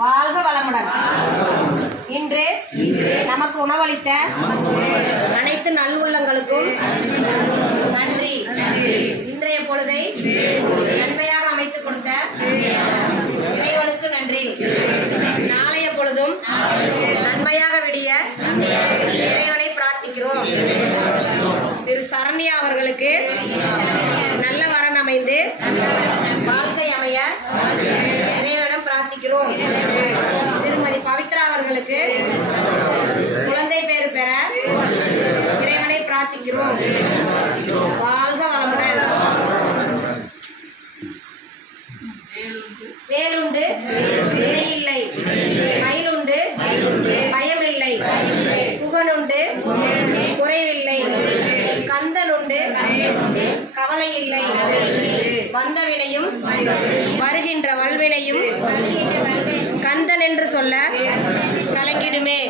வாழ்க வளமுடன். இன்று நமக்கு உணவளித்த அனைத்து நல்லுள்ளங்களுக்கும் நன்றி. இன்றைய பொழுதை நன்மையாக அமைத்துக் கொடுத்த இறைவனுக்கு நன்றி. நாளைய பொழுதும் நன்மையாக விடிய இறைவனை பிரார்த்திக்கிறோம். திரு சரண்யா அவர்களுக்கு நல்ல வரன் அமைந்து வாழ்க்கை அமைய இறைவனிடம் பிரார்த்திக்கிறோம். திருமதி பவித்ரா அவர்களுக்கு குழந்தை பேறு பெற இறைவனை பிரார்த்திக்கிறோம். வாழ்க வளமுடன். வேலுண்டு வினையில்லை, மயிலுண்டு பயமில்லை, புகனுண்டு குறைவில்லை, கந்தனுண்டு கவலை இல்லை, வந்த வினையும் வருகின்ற வல்வினையும் கந்தன் என்று சொல்ல கலங்கிடுமே.